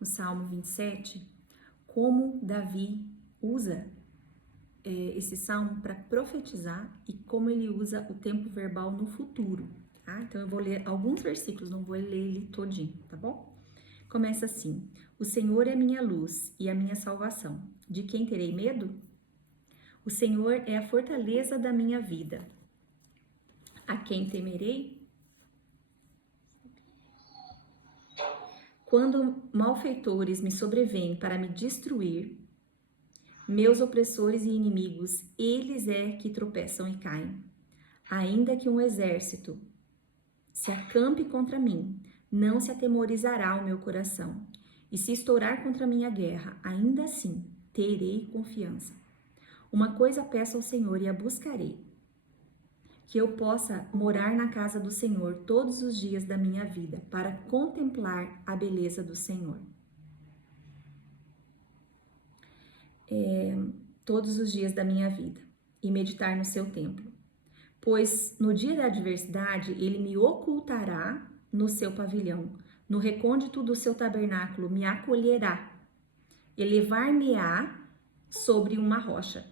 no Salmo 27, como Davi usa esse salmo para profetizar e como ele usa o tempo verbal no futuro, tá? Então eu vou ler alguns versículos, não vou ler ele todinho, tá bom? Começa assim: O Senhor é minha luz e a minha salvação. De quem terei medo? O Senhor é a fortaleza da minha vida. A quem temerei? Quando malfeitores me sobrevêm para me destruir, meus opressores e inimigos, eles é que tropeçam e caem. Ainda que um exército se acampe contra mim, não se atemorizará o meu coração. E se estourar contra mim a guerra, ainda assim terei confiança. Uma coisa peço ao Senhor e a buscarei, que eu possa morar na casa do Senhor todos os dias da minha vida, para contemplar a beleza do Senhor. Todos os dias da minha vida, e meditar no seu templo. Pois no dia da adversidade, ele me ocultará no seu pavilhão, no recôndito do seu tabernáculo me acolherá, elevar-me-á sobre uma rocha.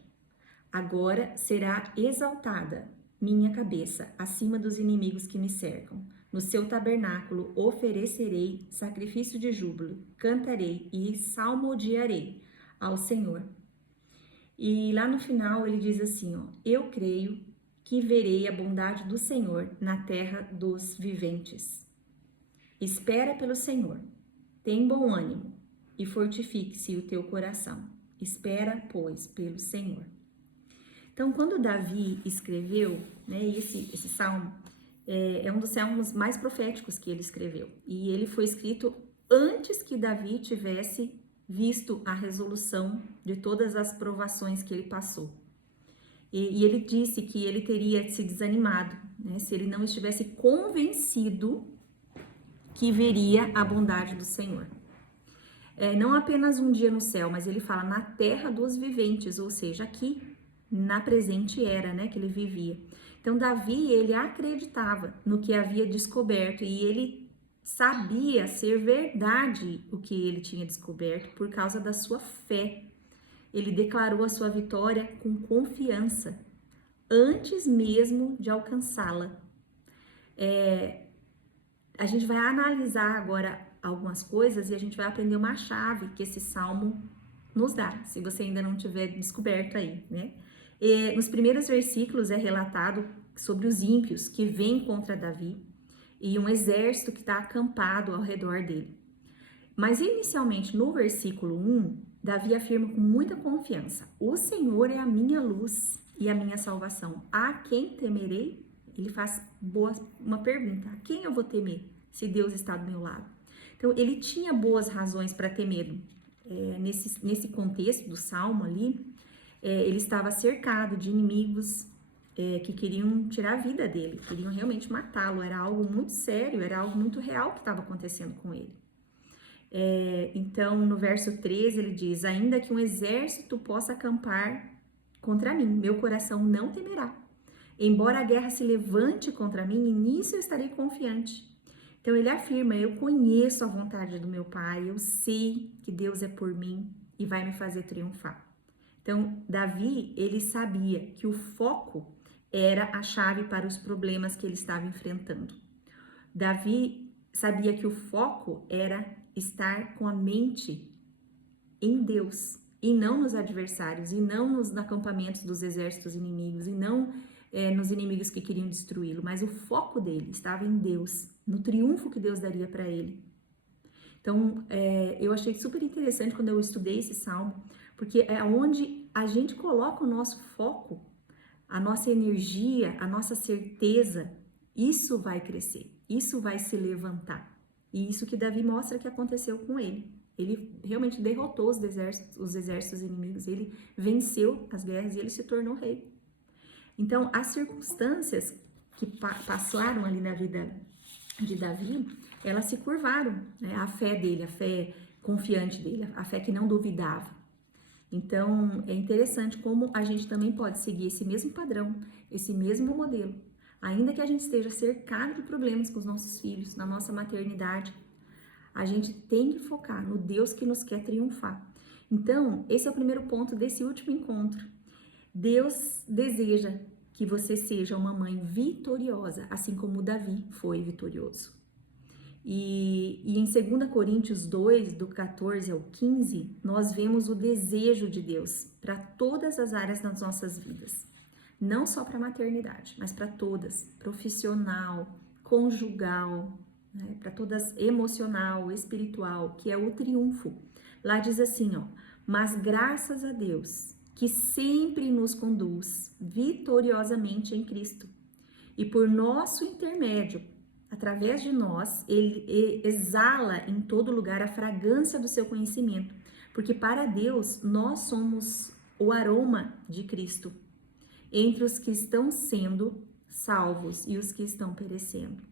Agora será exaltada minha cabeça acima dos inimigos que me cercam. No seu tabernáculo oferecerei sacrifício de júbilo, cantarei e salmodiarei ao Senhor. E lá no final ele diz assim, ó: Eu creio que verei a bondade do Senhor na terra dos viventes. Espera pelo Senhor, tem bom ânimo e fortifique-se o teu coração. Espera, pois, pelo Senhor. Então, quando Davi escreveu, né, esse salmo é um dos salmos mais proféticos que ele escreveu. E ele foi escrito antes que Davi tivesse visto a resolução de todas as provações que ele passou. E ele disse que ele teria se desanimado, né, se ele não estivesse convencido que veria a bondade do Senhor. Não apenas um dia no céu, mas ele fala na terra dos viventes, ou seja, aqui na presente era, né, que ele vivia. Então Davi, ele acreditava no que havia descoberto e ele sabia ser verdade o que ele tinha descoberto por causa da sua fé. Ele declarou a sua vitória com confiança, antes mesmo de alcançá-la. A gente vai analisar agora algumas coisas e a gente vai aprender uma chave que esse salmo nos dá, se você ainda não tiver descoberto aí, né? Nos primeiros versículos é relatado sobre os ímpios que vêm contra Davi e um exército que está acampado ao redor dele. Mas inicialmente no versículo 1, Davi afirma com muita confiança: O Senhor é a minha luz e a minha salvação. A quem temerei? Ele faz uma pergunta: a quem eu vou temer se Deus está do meu lado? Então ele tinha boas razões para ter medo. Nesse contexto do salmo ali, ele estava cercado de inimigos que queriam tirar a vida dele, queriam realmente matá-lo. Era algo muito sério, era algo muito real que estava acontecendo com ele. Então, no verso 13, ele diz: Ainda que um exército possa acampar contra mim, meu coração não temerá. Embora a guerra se levante contra mim, nisso eu estarei confiante. Então, ele afirma: Eu conheço a vontade do meu Pai, eu sei que Deus é por mim e vai me fazer triunfar. Então, Davi, ele sabia que o foco era a chave para os problemas que ele estava enfrentando. Davi sabia que o foco era estar com a mente em Deus e não nos adversários, e não nos acampamentos dos exércitos inimigos, e não nos inimigos que queriam destruí-lo, mas o foco dele estava em Deus, no triunfo que Deus daria para ele. Então, eu achei super interessante quando eu estudei esse salmo, porque é onde a gente coloca o nosso foco, a nossa energia, a nossa certeza, isso vai crescer, isso vai se levantar. E isso que Davi mostra que aconteceu com ele. Ele realmente derrotou os exércitos inimigos, ele venceu as guerras e ele se tornou rei. Então, as circunstâncias que passaram ali na vida de Davi, elas se curvaram, né? A fé dele, a fé confiante dele, a fé que não duvidava. Então, é interessante como a gente também pode seguir esse mesmo padrão, esse mesmo modelo. Ainda que a gente esteja cercado de problemas com os nossos filhos, na nossa maternidade, A gente tem que focar no Deus que nos quer triunfar. Então, esse é o primeiro ponto desse último encontro. Deus deseja que você seja uma mãe vitoriosa, assim como Davi foi vitorioso. E em 2 Coríntios 2, do 14 ao 15, nós vemos o desejo de Deus para todas as áreas das nossas vidas. Não só para a maternidade, mas para todas, profissional, conjugal, né? Para todas, emocional, espiritual, que é o triunfo. Lá diz assim, ó, mas graças a Deus, que sempre nos conduz vitoriosamente em Cristo. E por nosso intermédio, através de nós, ele exala em todo lugar a fragrância do seu conhecimento, porque para Deus nós somos o aroma de Cristo entre os que estão sendo salvos e os que estão perecendo.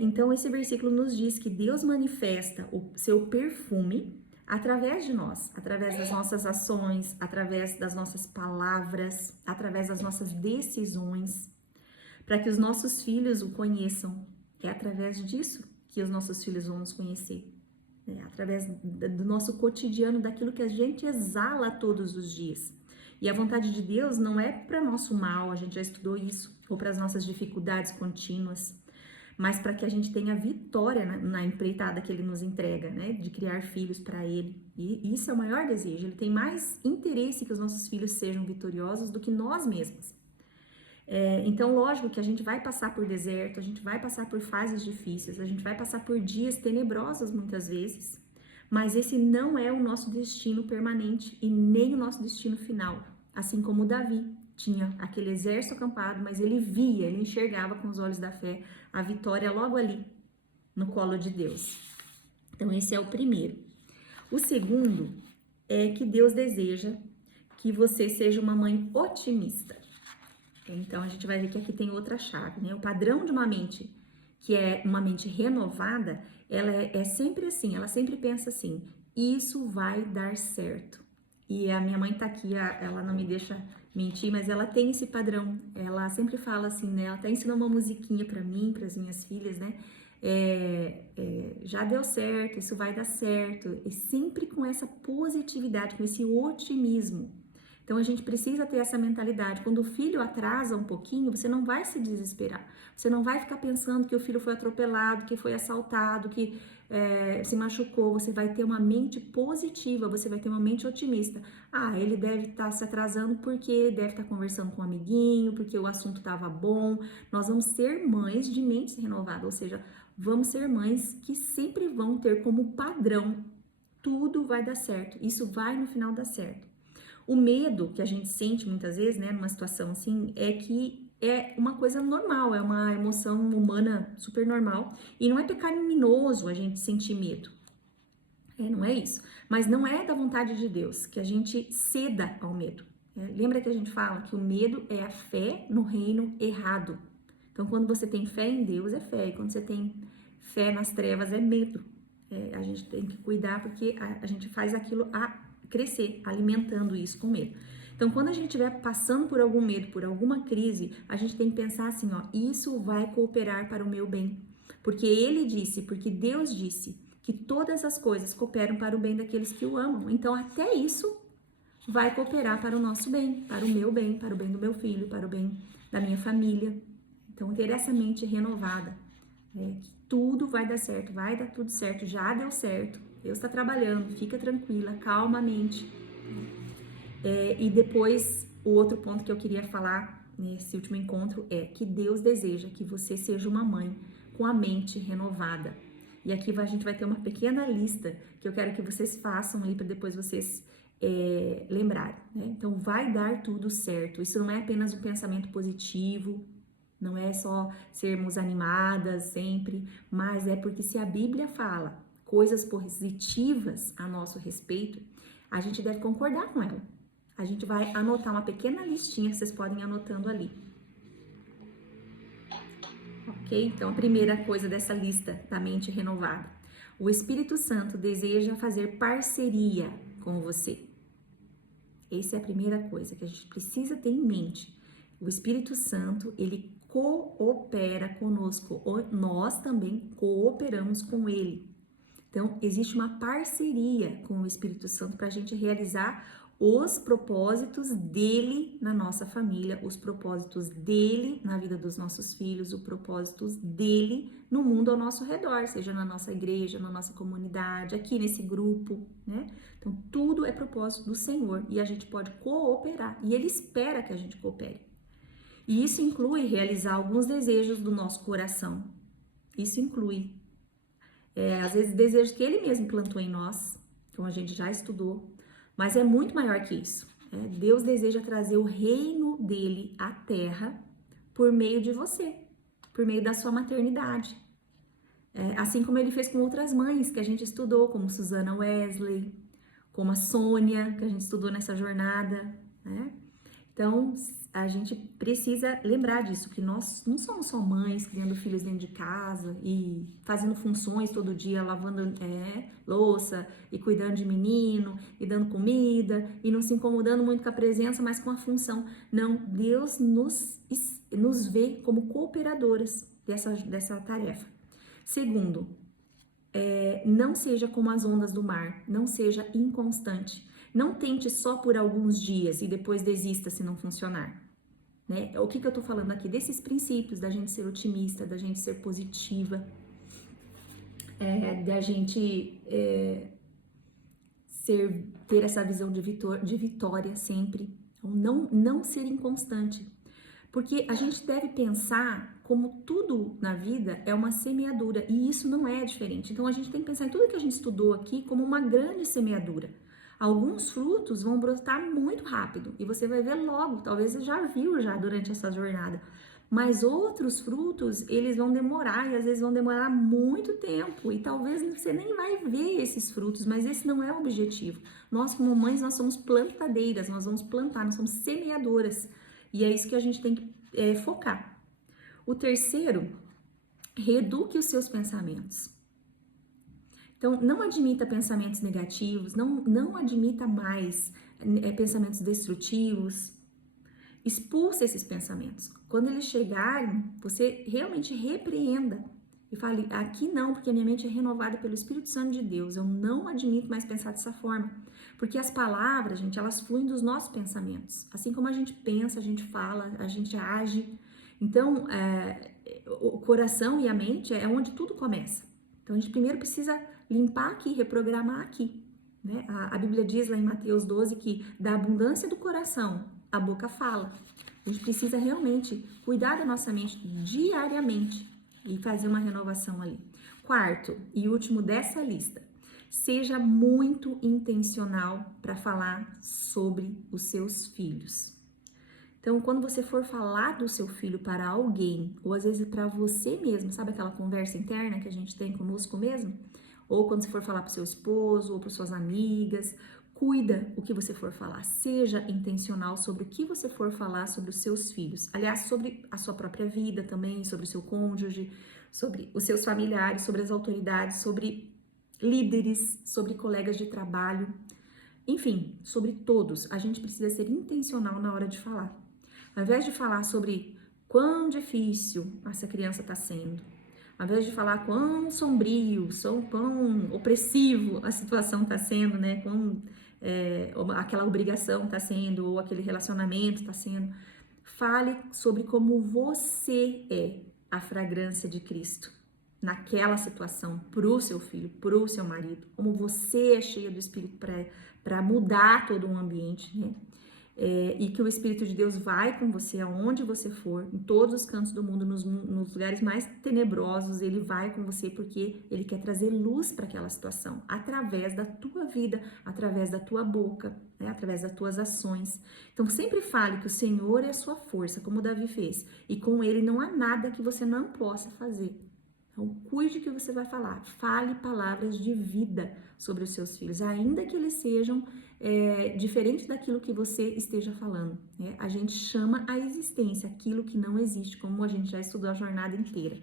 Então esse versículo nos diz que Deus manifesta o seu perfume através de nós, através das nossas ações, através das nossas palavras, através das nossas decisões, para que os nossos filhos o conheçam. É através disso que os nossos filhos vão nos conhecer. Através do nosso cotidiano, daquilo que a gente exala todos os dias. E a vontade de Deus não é para nosso mal, a gente já estudou isso, ou para as nossas dificuldades contínuas, mas para que a gente tenha vitória na empreitada que Ele nos entrega, né? De criar filhos para Ele. E isso é o maior desejo. Ele tem mais interesse que os nossos filhos sejam vitoriosos do que nós mesmos. Então, lógico que a gente vai passar por deserto, a gente vai passar por fases difíceis, a gente vai passar por dias tenebrosos muitas vezes, mas esse não é o nosso destino permanente e nem o nosso destino final. Assim como Davi tinha aquele exército acampado, mas ele via, ele enxergava com os olhos da fé a vitória logo ali, no colo de Deus. Então, esse é o primeiro. O segundo é que Deus deseja que você seja uma mãe otimista. Então, a gente vai ver que aqui tem outra chave, né? O padrão de uma mente que é uma mente renovada, ela é sempre assim, ela sempre pensa assim, isso vai dar certo. E a minha mãe tá aqui, ela não me deixa mentir, mas ela tem esse padrão, ela sempre fala assim, né? Ela até ensinou uma musiquinha para mim, para as minhas filhas, né? Já deu certo, isso vai dar certo, e sempre com essa positividade, com esse otimismo. Então, a gente precisa ter essa mentalidade. Quando o filho atrasa um pouquinho, você não vai se desesperar. Você não vai ficar pensando que o filho foi atropelado, que foi assaltado, que se machucou. Você vai ter uma mente positiva, você vai ter uma mente otimista. Ele deve estar se atrasando porque ele deve estar conversando com um amiguinho, porque o assunto estava bom. Nós vamos ser mães de mentes renovadas, ou seja, vamos ser mães que sempre vão ter como padrão tudo vai dar certo. Isso vai no final dar certo. O medo que a gente sente muitas vezes, né, numa situação assim, é que é uma coisa normal, é uma emoção humana super normal. E não é pecaminoso a gente sentir medo. Não é isso. Mas não é da vontade de Deus que a gente ceda ao medo. Lembra que a gente fala que o medo é a fé no reino errado. Então, quando você tem fé em Deus, é fé. E quando você tem fé nas trevas, é medo. A gente tem que cuidar porque a gente faz aquilo crescer, alimentando isso com medo. Então, quando a gente estiver passando por algum medo, por alguma crise, a gente tem que pensar assim, isso vai cooperar para o meu bem. Porque Ele disse, porque Deus disse que todas as coisas cooperam para o bem daqueles que o amam. Então, até isso vai cooperar para o nosso bem, para o meu bem, para o bem do meu filho, para o bem da minha família. Então, ter essa mente renovada, que tudo vai dar certo, vai dar tudo certo, já deu certo. Deus está trabalhando, fica tranquila, calmamente. E depois, o outro ponto que eu queria falar nesse último encontro é que Deus deseja que você seja uma mãe com a mente renovada. E aqui a gente vai ter uma pequena lista que eu quero que vocês façam aí para depois vocês lembrarem, né? Então, vai dar tudo certo. Isso não é apenas um pensamento positivo, não é só sermos animadas sempre, mas é porque se a Bíblia fala coisas positivas a nosso respeito, a gente deve concordar com ela. A gente vai anotar uma pequena listinha que vocês podem ir anotando ali. Ok? Então, a primeira coisa dessa lista da mente renovada. O Espírito Santo deseja fazer parceria com você. Essa é a primeira coisa que a gente precisa ter em mente. O Espírito Santo, ele coopera conosco. Nós também cooperamos com ele. Então, existe uma parceria com o Espírito Santo para a gente realizar os propósitos dele na nossa família, os propósitos dele na vida dos nossos filhos, os propósitos dele no mundo ao nosso redor, seja na nossa igreja, na nossa comunidade, aqui nesse grupo, né? Então, tudo é propósito do Senhor e a gente pode cooperar e ele espera que a gente coopere. E isso inclui realizar alguns desejos do nosso coração. Isso inclui, às vezes, desejos que ele mesmo plantou em nós, como a gente já estudou, mas é muito maior que isso. Deus deseja trazer o reino dele à terra por meio de você, por meio da sua maternidade. Assim como ele fez com outras mães que a gente estudou, como Susana Wesley, como a Sônia, que a gente estudou nessa jornada, né? Então, a gente precisa lembrar disso, que nós não somos só mães criando filhos dentro de casa e fazendo funções todo dia, lavando louça e cuidando de menino e dando comida e não se incomodando muito com a presença, mas com a função. Não, Deus nos vê como cooperadoras dessa tarefa. Segundo, não seja como as ondas do mar, não seja inconstante. Não tente só por alguns dias e depois desista se não funcionar. Né? O que eu tô falando aqui? Desses princípios, da gente ser otimista, da gente ser positiva, da gente ter essa visão de vitória sempre. Não ser inconstante. Porque a gente deve pensar como tudo na vida é uma semeadura e isso não é diferente. Então a gente tem que pensar em tudo que a gente estudou aqui como uma grande semeadura. Alguns frutos vão brotar muito rápido e você vai ver logo, talvez você já viu durante essa jornada. Mas outros frutos, eles vão demorar e às vezes vão demorar muito tempo e talvez você nem vai ver esses frutos, mas esse não é o objetivo. Nós como mães, nós somos plantadeiras, nós vamos plantar, nós somos semeadoras e é isso que a gente tem que focar. O terceiro, reeduque os seus pensamentos. Então, não admita pensamentos negativos, não admita mais pensamentos destrutivos. Expulse esses pensamentos. Quando eles chegarem, você realmente repreenda e fale, aqui não, porque a minha mente é renovada pelo Espírito Santo de Deus. Eu não admito mais pensar dessa forma. Porque as palavras, gente, elas fluem dos nossos pensamentos. Assim como a gente pensa, a gente fala, a gente age. Então, o coração e a mente é onde tudo começa. Então, a gente primeiro precisa limpar aqui, reprogramar aqui. Né? A Bíblia diz lá em Mateus 12 que da abundância do coração, a boca fala. A gente precisa realmente cuidar da nossa mente diariamente e fazer uma renovação ali. Quarto e último dessa lista, seja muito intencional para falar sobre os seus filhos. Então, quando você for falar do seu filho para alguém, ou às vezes para você mesmo, sabe aquela conversa interna que a gente tem conosco mesmo? Ou quando você for falar para o seu esposo, ou para suas amigas, cuida o que você for falar. Seja intencional sobre o que você for falar sobre os seus filhos. Aliás, sobre a sua própria vida também, sobre o seu cônjuge, sobre os seus familiares, sobre as autoridades, sobre líderes, sobre colegas de trabalho. Enfim, sobre todos. A gente precisa ser intencional na hora de falar. Ao invés de falar sobre quão difícil essa criança está sendo, ao invés de falar quão sombrio, quão opressivo a situação está sendo, né? Quão aquela obrigação está sendo, ou aquele relacionamento está sendo, fale sobre como você é a fragrância de Cristo naquela situação, pro seu filho, pro seu marido, como você é cheia do Espírito para mudar todo o ambiente, né? E que o Espírito de Deus vai com você aonde você for, em todos os cantos do mundo, nos lugares mais tenebrosos, ele vai com você porque ele quer trazer luz para aquela situação, através da tua vida, através da tua boca, né? Através das tuas ações. Então sempre fale que o Senhor é a sua força, como Davi fez, e com ele não há nada que você não possa fazer. Então, cuide do que você vai falar. Fale palavras de vida sobre os seus filhos, ainda que eles sejam diferentes daquilo que você esteja falando. Né? A gente chama a existência aquilo que não existe, como a gente já estudou a jornada inteira.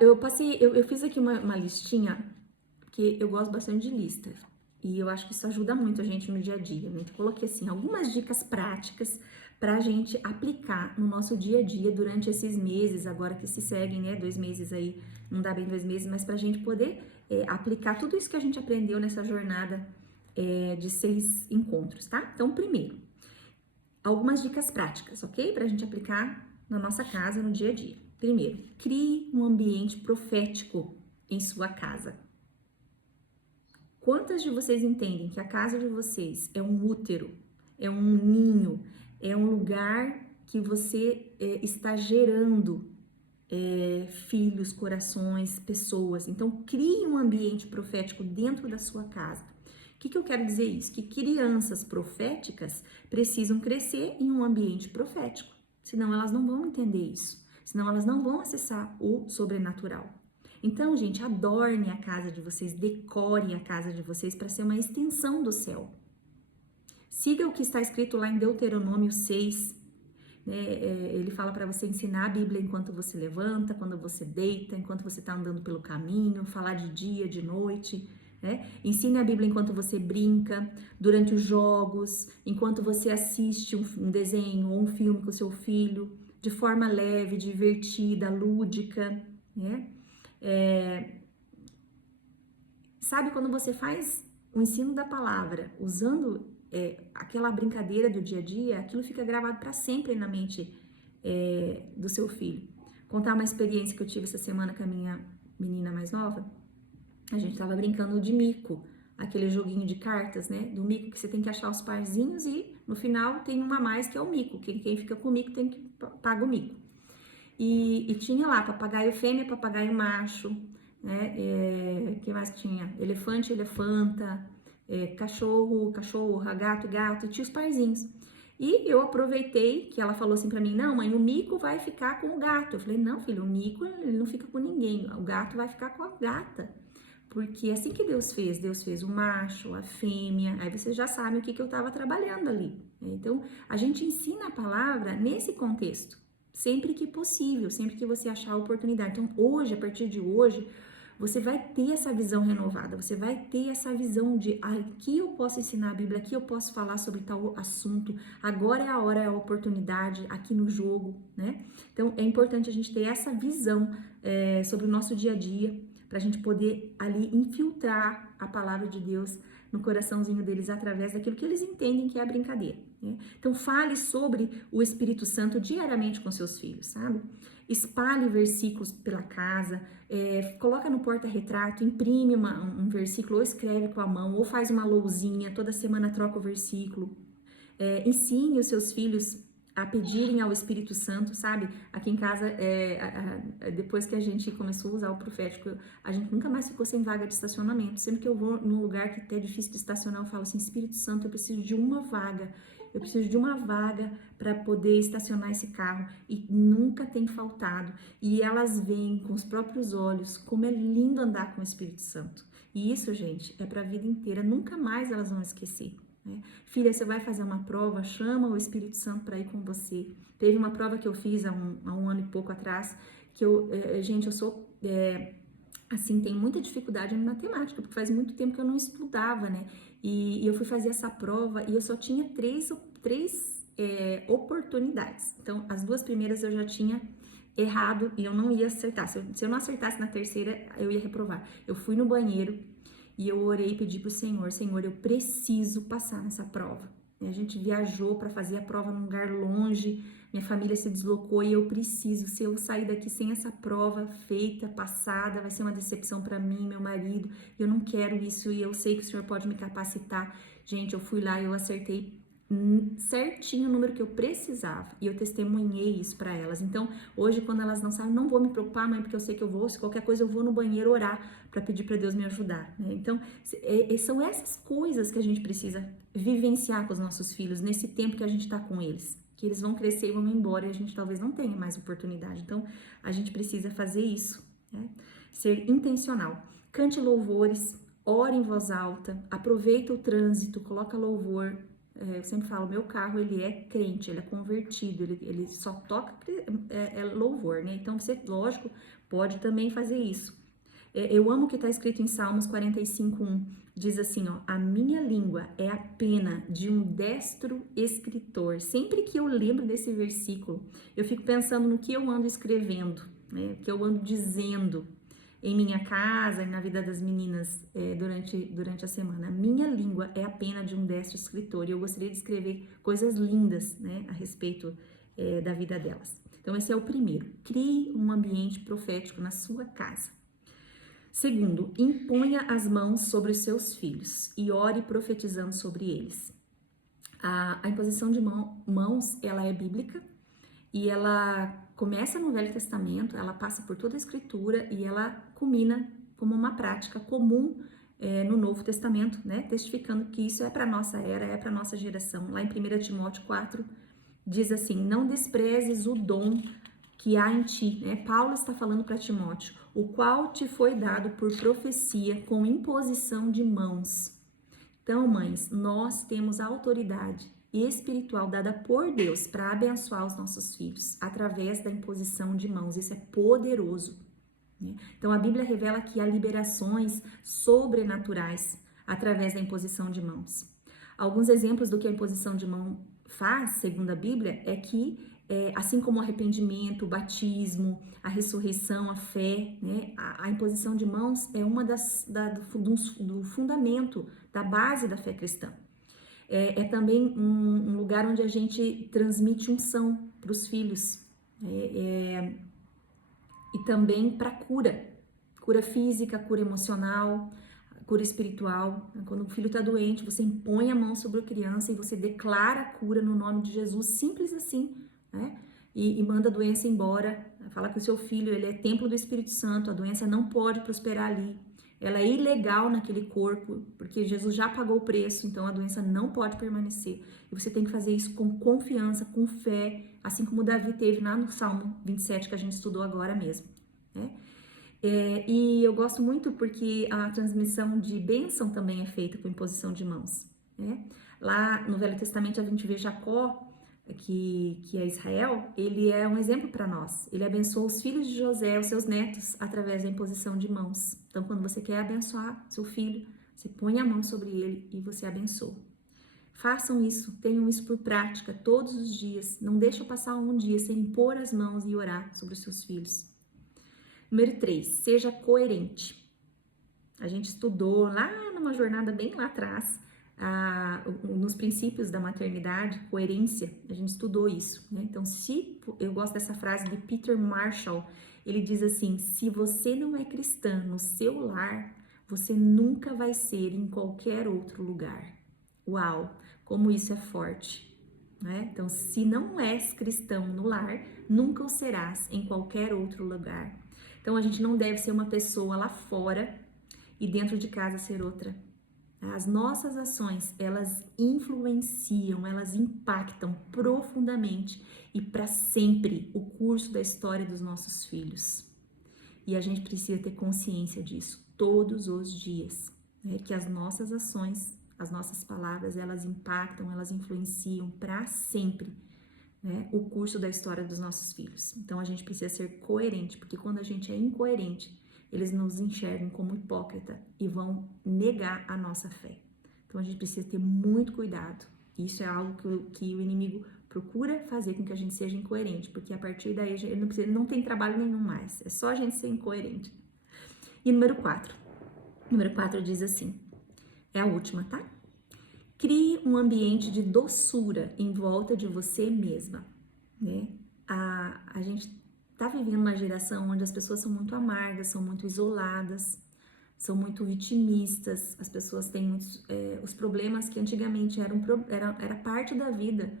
Eu fiz aqui uma listinha, porque eu gosto bastante de listas. E eu acho que isso ajuda muito a gente no dia a dia. Né? Coloquei assim algumas dicas práticas para a gente aplicar no nosso dia a dia durante esses meses, agora que se seguem, né? 2 meses aí, não dá bem 2 meses, mas para a gente poder aplicar tudo isso que a gente aprendeu nessa jornada de 6 encontros, tá? Então, primeiro, algumas dicas práticas, ok? Para a gente aplicar na nossa casa, no dia a dia. Primeiro, crie um ambiente profético em sua casa. Quantas de vocês entendem que a casa de vocês é um útero, é um ninho, é um lugar que você está gerando filhos, corações, pessoas? Então, crie um ambiente profético dentro da sua casa. O que eu quero dizer isso? Que crianças proféticas precisam crescer em um ambiente profético, senão elas não vão entender isso, senão elas não vão acessar o sobrenatural. Então, gente, adorne a casa de vocês, decorem a casa de vocês para ser uma extensão do céu. Siga o que está escrito lá em Deuteronômio 6, né? Ele fala para você ensinar a Bíblia enquanto você levanta, quando você deita, enquanto você está andando pelo caminho, falar de dia, de noite, né? Ensine a Bíblia enquanto você brinca, durante os jogos, enquanto você assiste um desenho ou um filme com o seu filho, de forma leve, divertida, lúdica, né? Sabe quando você faz o ensino da palavra usando aquela brincadeira do dia a dia, aquilo fica gravado para sempre na mente do seu filho. Contar uma experiência que eu tive essa semana com a minha menina mais nova. A gente tava brincando de mico, aquele joguinho de cartas, né? Do mico que você tem que achar os parzinhos e no final tem uma a mais que é o mico. Quem fica com o mico tem que pagar o mico. E tinha lá papagaio fêmea, papagaio macho, né? Que mais tinha? Elefante, elefanta, cachorro, cachorra, gato, gato, e tinha os parzinhos. E eu aproveitei que ela falou assim pra mim, não, mãe, o mico vai ficar com o gato. Eu falei, não, filho, o mico ele não fica com ninguém, o gato vai ficar com a gata. Porque assim que Deus fez o macho, a fêmea, aí vocês já sabem o que eu estava trabalhando ali. Então, a gente ensina a palavra nesse contexto, sempre que possível, sempre que você achar a oportunidade. Então, hoje, a partir de hoje, você vai ter essa visão renovada, você vai ter essa visão de aqui eu posso ensinar a Bíblia, aqui eu posso falar sobre tal assunto, agora é a hora, é a oportunidade, aqui no jogo, né? Então, é importante a gente ter essa visão sobre o nosso dia a dia, para a gente poder ali infiltrar a palavra de Deus no coraçãozinho deles através daquilo que eles entendem que é a brincadeira, né? Então fale sobre o Espírito Santo diariamente com seus filhos, sabe? Espalhe versículos pela casa, coloca no porta-retrato, imprime um versículo, ou escreve com a mão, ou faz uma lousinha, toda semana troca o versículo. Ensine os seus filhos a pedirem ao Espírito Santo, sabe? Aqui em casa, depois que a gente começou a usar o profético, a gente nunca mais ficou sem vaga de estacionamento. Sempre que eu vou num lugar que é difícil de estacionar, eu falo assim, Espírito Santo, eu preciso de uma vaga. Eu preciso de uma vaga para poder estacionar esse carro. E nunca tem faltado. E elas veem com os próprios olhos como é lindo andar com o Espírito Santo. E isso, gente, é para a vida inteira. Nunca mais elas vão esquecer. Filha, você vai fazer uma prova, chama o Espírito Santo para ir com você. Teve uma prova que eu fiz há um ano e pouco atrás, que gente, eu sou, assim, tenho muita dificuldade em matemática, porque faz muito tempo que eu não estudava, né? E eu fui fazer essa prova e eu só tinha três oportunidades. Então, as 2 primeiras eu já tinha errado e eu não ia acertar. Se eu não acertasse na terceira, eu ia reprovar. Eu fui no banheiro e eu orei e pedi pro Senhor, Senhor, eu preciso passar nessa prova. E a gente viajou para fazer a prova num lugar longe, minha família se deslocou e eu preciso, se eu sair daqui sem essa prova feita, passada, vai ser uma decepção para mim, meu marido, eu não quero isso e eu sei que o Senhor pode me capacitar. Gente, eu fui lá e eu acertei certinho o número que eu precisava e eu testemunhei isso para elas. Então, hoje quando elas não sabem, não vou me preocupar, mãe, porque eu sei que eu vou, se qualquer coisa eu vou no banheiro orar para pedir para Deus me ajudar, né? Então, são essas coisas que a gente precisa vivenciar com os nossos filhos nesse tempo que a gente está com eles, que eles vão crescer e vão embora e a gente talvez não tenha mais oportunidade. Então, a gente precisa fazer isso, né? Ser intencional. Cante louvores, ore em voz alta, aproveita o trânsito, coloca louvor. Eu sempre falo, meu carro, ele é crente, ele é convertido, ele só toca louvor, né? Então, você, lógico, pode também fazer isso. Eu amo o que está escrito em Salmos 45:1. Diz assim, ó, a minha língua é a pena de um destro escritor. Sempre que eu lembro desse versículo, eu fico pensando no que eu ando escrevendo, né? O que eu ando dizendo em minha casa e na vida das meninas durante a semana. A minha língua é a pena de um destro escritor e eu gostaria de escrever coisas lindas, né, a respeito da vida delas. Então, esse é o primeiro. Crie um ambiente profético na sua casa. Segundo, imponha as mãos sobre os seus filhos e ore profetizando sobre eles. A imposição de mãos, ela é bíblica e ela começa no Velho Testamento, ela passa por toda a Escritura e ela culmina como uma prática comum no Novo Testamento, né? Testificando que isso é para a nossa era, é para a nossa geração. Lá em 1 Timóteo 4, diz assim, não desprezes o dom que há em ti, né? Paulo está falando para Timóteo, o qual te foi dado por profecia com imposição de mãos. Então, mães, nós temos a autoridade espiritual dada por Deus para abençoar os nossos filhos através da imposição de mãos. Isso é poderoso, né? Então, a Bíblia revela que há liberações sobrenaturais através da imposição de mãos. Alguns exemplos do que a imposição de mão faz, segundo a Bíblia, é que assim como o arrependimento, o batismo, a ressurreição, a fé, né? A imposição de mãos é uma do fundamento, da base da fé cristã. É também um lugar onde a gente transmite unção para os filhos e também para cura física, cura emocional, cura espiritual. Quando o filho está doente, você impõe a mão sobre a criança e você declara a cura no nome de Jesus, simples assim, né? E manda a doença embora. Fala que o seu filho, ele é templo do Espírito Santo, a doença não pode prosperar ali. Ela é ilegal naquele corpo, porque Jesus já pagou o preço, então a doença não pode permanecer. E você tem que fazer isso com confiança, com fé, assim como Davi teve lá no Salmo 27, que a gente estudou agora mesmo, né? E eu gosto muito porque a transmissão de bênção também é feita com imposição de mãos, né? Lá no Velho Testamento a gente vê Jacó, que é Israel, ele é um exemplo para nós. Ele abençoou os filhos de José, os seus netos, através da imposição de mãos. Então, quando você quer abençoar seu filho, você põe a mão sobre ele e você abençoa. Façam isso, tenham isso por prática todos os dias. Não deixa passar um dia sem impor as mãos e orar sobre os seus filhos. Número 3, seja coerente. A gente estudou lá numa jornada bem lá atrás, nos princípios da maternidade, coerência, a gente estudou isso, né? Então, eu gosto dessa frase de Peter Marshall, ele diz assim, se você não é cristã no seu lar, você nunca vai ser em qualquer outro lugar. Uau, como isso é forte, né? Então, se não és cristão no lar, nunca o serás em qualquer outro lugar. Então, a gente não deve ser uma pessoa lá fora e dentro de casa ser outra. As nossas ações, elas influenciam, elas impactam profundamente e para sempre o curso da história dos nossos filhos. E a gente precisa ter consciência disso todos os dias, né? Que as nossas ações, as nossas palavras, elas impactam, elas influenciam para sempre, né, o curso da história dos nossos filhos. Então a gente precisa ser coerente, porque quando a gente é incoerente, eles nos enxergam como hipócrita e vão negar a nossa fé. Então a gente precisa ter muito cuidado. Isso é algo que o inimigo procura fazer com que a gente seja incoerente, porque a partir daí ele não tem trabalho nenhum mais, é só a gente ser incoerente. E número 4. Número 4 diz assim, é a última, tá? Crie um ambiente de doçura em volta de você mesma, né? A gente tá vivendo uma geração onde as pessoas são muito amargas, são muito isoladas, são muito vitimistas, as pessoas têm muitos, os problemas que antigamente era parte da vida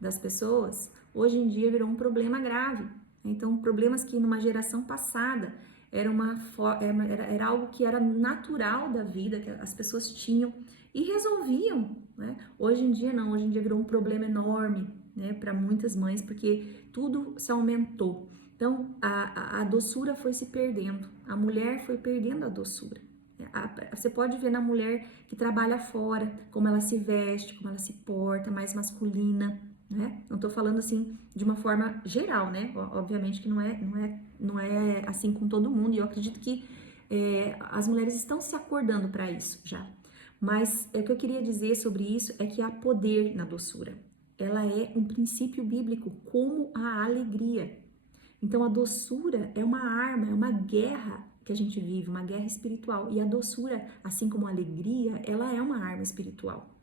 das pessoas, hoje em dia virou um problema grave. Então, problemas que numa geração passada era algo que era natural da vida, que as pessoas tinham e resolviam, né? Hoje em dia não, hoje em dia virou um problema enorme, né, para muitas mães, porque tudo se aumentou. Então, a doçura foi se perdendo, a mulher foi perdendo a doçura. Você pode ver na mulher que trabalha fora, como ela se veste, como ela se porta, mais masculina, né? Não tô falando assim de uma forma geral, né? Obviamente que não é assim com todo mundo, e eu acredito que as mulheres estão se acordando para isso já. Mas o que eu queria dizer sobre isso é que há poder na doçura. Ela é um princípio bíblico, como a alegria. Então, a doçura é uma arma, é uma guerra que a gente vive, uma guerra espiritual. E a doçura, assim como a alegria, ela é uma arma espiritual.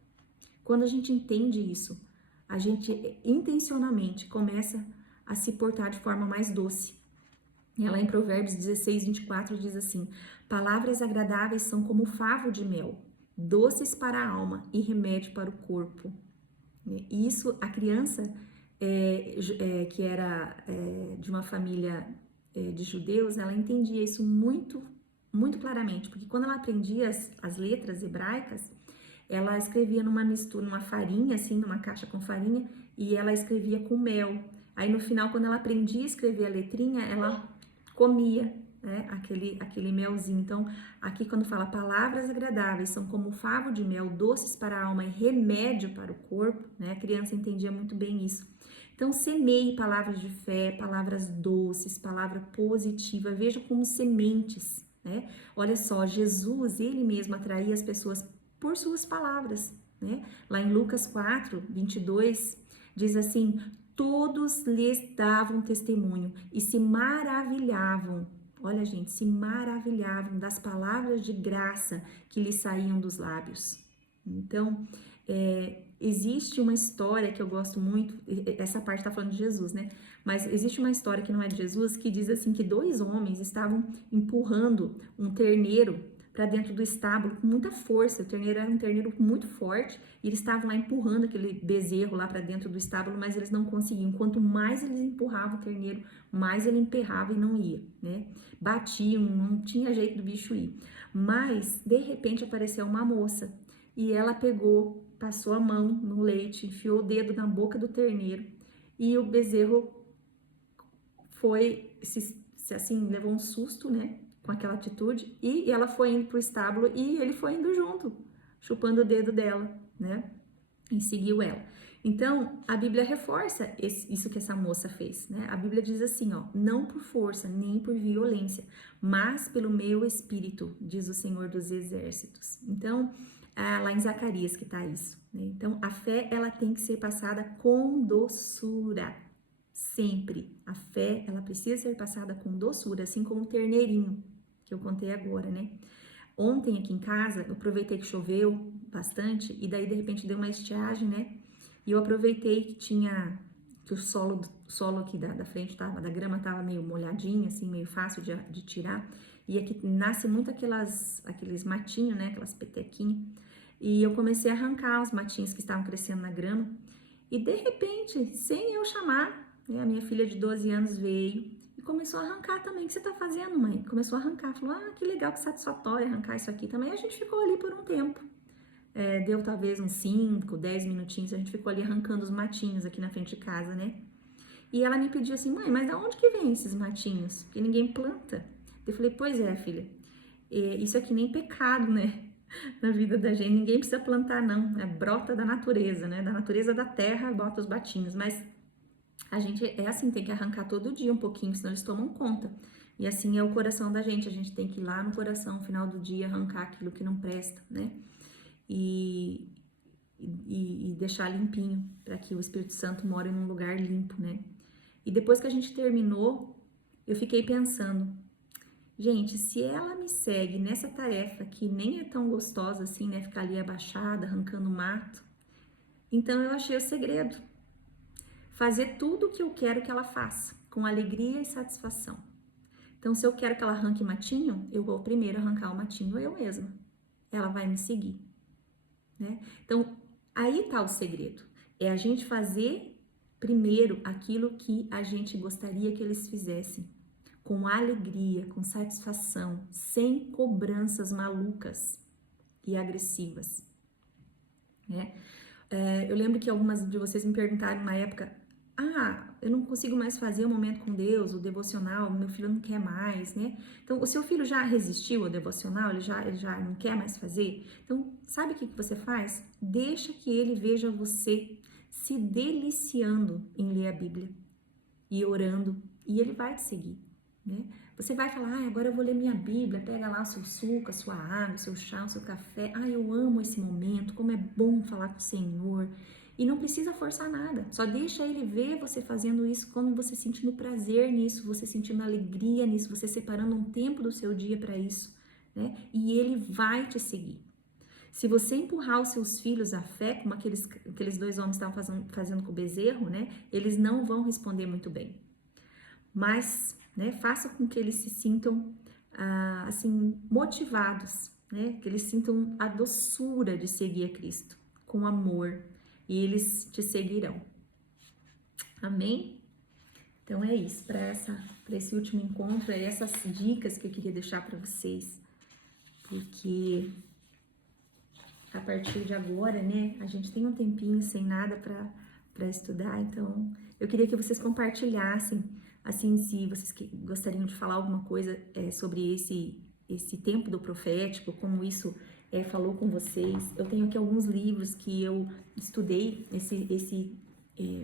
Quando a gente entende isso, a gente intencionalmente começa a se portar de forma mais doce. E lá em Provérbios 16, 24 diz assim: palavras agradáveis são como favo de mel, doces para a alma e remédio para o corpo. E isso, a criança que era de uma família de judeus, ela entendia isso muito, muito claramente, porque quando ela aprendia as letras hebraicas, ela escrevia numa mistura, numa farinha, assim, numa caixa com farinha, e ela escrevia com mel. Aí no final, quando ela aprendia a escrever a letrinha, ela comia, né, aquele melzinho. Então, aqui quando fala palavras agradáveis são como favo de mel, doces para a alma e remédio para o corpo, né? A criança entendia muito bem isso. Então, semeie palavras de fé, palavras doces, palavra positiva, veja como sementes, né? Olha só, Jesus, ele mesmo atraía as pessoas por suas palavras, né? Lá em Lucas 4, 22, diz assim: todos lhes davam testemunho e se maravilhavam. Olha, gente, se maravilhavam das palavras de graça que lhes saíam dos lábios. Então, existe uma história que eu gosto muito, essa parte tá falando de Jesus, né? Mas existe uma história que não é de Jesus, que diz assim que dois homens estavam empurrando um terneiro para dentro do estábulo com muita força. O terneiro era um terneiro muito forte e eles estavam lá empurrando aquele bezerro lá para dentro do estábulo, mas eles não conseguiam. Quanto mais eles empurravam o terneiro, mais ele emperrava e não ia, né? Batiam, não tinha jeito do bicho ir. Mas de repente apareceu uma moça e ela pegou, passou a mão no leite, enfiou o dedo na boca do terneiro e o bezerro foi, assim, levou um susto, né? Com aquela atitude, e ela foi indo pro estábulo e ele foi indo junto, chupando o dedo dela, né? E seguiu ela. Então, a Bíblia reforça isso que essa moça fez, né? A Bíblia diz assim, ó: não por força, nem por violência, mas pelo meu espírito, diz o Senhor dos Exércitos. Então, lá em Zacarias que tá isso, né? Então, a fé, ela tem que ser passada com doçura. Sempre. A fé, ela precisa ser passada com doçura, assim como o terneirinho, que eu contei agora, né? Ontem aqui em casa, eu aproveitei que choveu bastante e daí de repente deu uma estiagem, né? E eu aproveitei que o solo aqui da frente da grama tava meio molhadinho, assim, meio fácil de tirar. E aqui nasce muito aqueles matinhos, né? Aquelas petequinhas. E eu comecei a arrancar os matinhos que estavam crescendo na grama. E de repente, sem eu chamar, a minha filha de 12 anos veio e começou a arrancar também. O que você tá fazendo, mãe? Começou a arrancar. Falou, que legal, que satisfatório arrancar isso aqui também. A gente ficou ali por um tempo. Deu talvez uns 5, 10 minutinhos. A gente ficou ali arrancando os matinhos aqui na frente de casa, né? E ela me pediu assim, mãe, mas de onde que vem esses matinhos? Porque ninguém planta. Eu falei, pois é, filha. Isso aqui nem pecado, né? Na vida da gente. Ninguém precisa plantar, não. Brota da natureza, né? Da natureza da terra, bota os matinhos. Mas a gente assim, tem que arrancar todo dia um pouquinho, senão eles tomam conta. E assim é o coração da gente, a gente tem que ir lá no coração, no final do dia, arrancar aquilo que não presta, né? E deixar limpinho, para que o Espírito Santo more num lugar limpo, né? E depois que a gente terminou, eu fiquei pensando, gente, se ela me segue nessa tarefa que nem é tão gostosa assim, né? Ficar ali abaixada, arrancando mato, então eu achei o segredo. Fazer tudo o que eu quero que ela faça, com alegria e satisfação. Então, se eu quero que ela arranque matinho, eu vou primeiro arrancar o matinho eu mesma. Ela vai me seguir, né? Então, aí tá o segredo. É a gente fazer primeiro aquilo que a gente gostaria que eles fizessem. Com alegria, com satisfação, sem cobranças malucas e agressivas, né? Eu lembro que algumas de vocês me perguntaram na época, eu não consigo mais fazer o momento com Deus, o devocional, meu filho não quer mais, né? Então, o seu filho já resistiu ao devocional, ele já não quer mais fazer? Então, sabe o que você faz? Deixa que ele veja você se deliciando em ler a Bíblia e orando, e ele vai te seguir, né? Você vai falar, agora eu vou ler minha Bíblia, pega lá o seu suco, a sua água, o seu chá, o seu café. Eu amo esse momento, como é bom falar com o Senhor. E não precisa forçar nada, só deixa Ele ver você fazendo isso, como você sentindo prazer nisso, você sentindo alegria nisso, você separando um tempo do seu dia para isso, né? E Ele vai te seguir. Se você empurrar os seus filhos à fé, como aqueles dois homens estavam fazendo com o bezerro, né? Eles não vão responder muito bem. Mas, né, faça com que eles se sintam, assim, motivados, né? Que eles sintam a doçura de seguir a Cristo, com amor, e eles te seguirão. Amém? Então é isso, para esse último encontro, é essas dicas que eu queria deixar para vocês, porque a partir de agora, né, a gente tem um tempinho sem nada para estudar, então eu queria que vocês compartilhassem, assim, se vocês gostariam de falar alguma coisa sobre esse tempo do profético, como isso falou com vocês. Eu tenho aqui alguns livros que eu estudei,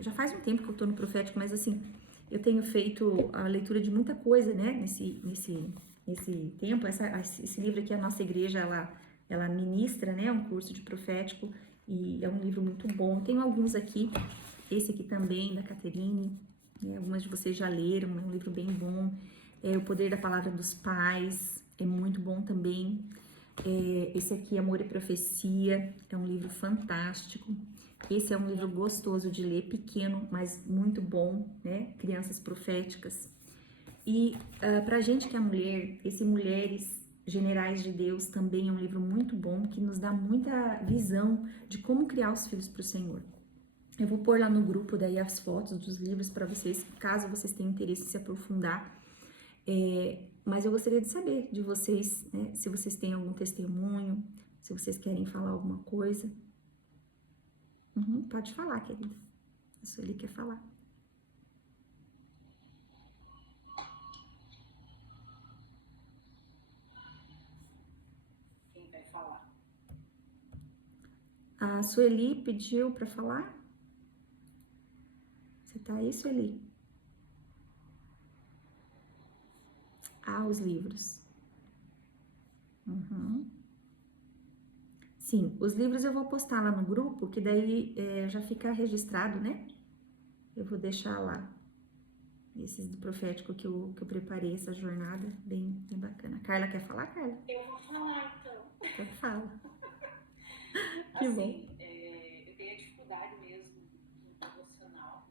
já faz um tempo que eu tô no profético, mas assim, eu tenho feito a leitura de muita coisa, né, nesse tempo. Esse livro aqui, a nossa igreja, ela ministra, né, um curso de profético, e é um livro muito bom. Tenho alguns aqui, esse aqui também, da Caterine, né, algumas de vocês já leram, é um livro bem bom. O Poder da Palavra dos Pais, é muito bom também. Esse aqui, Amor e Profecia, é um livro fantástico. Esse é um livro gostoso de ler, pequeno, mas muito bom, né, Crianças Proféticas. E pra gente que é mulher, esse Mulheres Generais de Deus também é um livro muito bom, que nos dá muita visão de como criar os filhos para o Senhor. Eu vou pôr lá no grupo daí as fotos dos livros para vocês, caso vocês tenham interesse em se aprofundar. Mas eu gostaria de saber de vocês, né, se vocês têm algum testemunho, se vocês querem falar alguma coisa. Pode falar, querida. A Sueli quer falar. A Sueli pediu para falar? Você tá aí, Sueli? Os livros. Sim, os livros eu vou postar lá no grupo, que daí já fica registrado, né? Eu vou deixar lá. Esses do profético que eu preparei, essa jornada, bem bacana. Carla, quer falar, Carla? Eu vou falar, então. Então fala. Que Assim, bom. eu tenho dificuldade mesmo no devocional,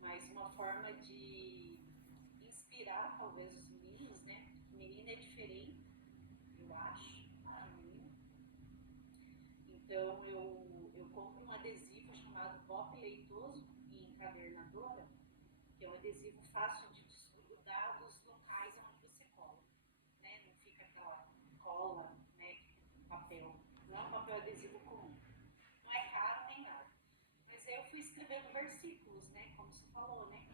mas uma forma de inspirar talvez os meninos, né? Menina é diferente, eu acho, a menina. Então eu compro um adesivo chamado Pop Leitoso em encadernadora, que é um adesivo fácil de desgrudar dos locais onde você cola, né? Não fica aquela cola, né? Papel. Não é um papel adesivo comum. Não é caro nem nada. Mas aí eu fui escrevendo versículos, né? Como você falou, né?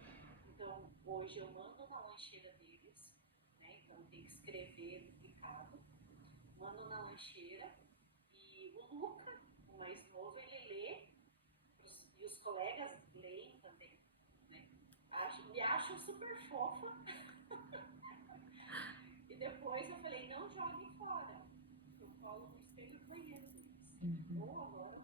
Então, hoje eu mando na lancheira deles, né? Então tem que escrever duplicado. Mando na lancheira e o Luca, o mais novo, ele lê e os colegas leem também, né? Me acham super fofa. E depois eu falei, não jogue fora. Eu colo no espelho do banheiro deles. Ou agora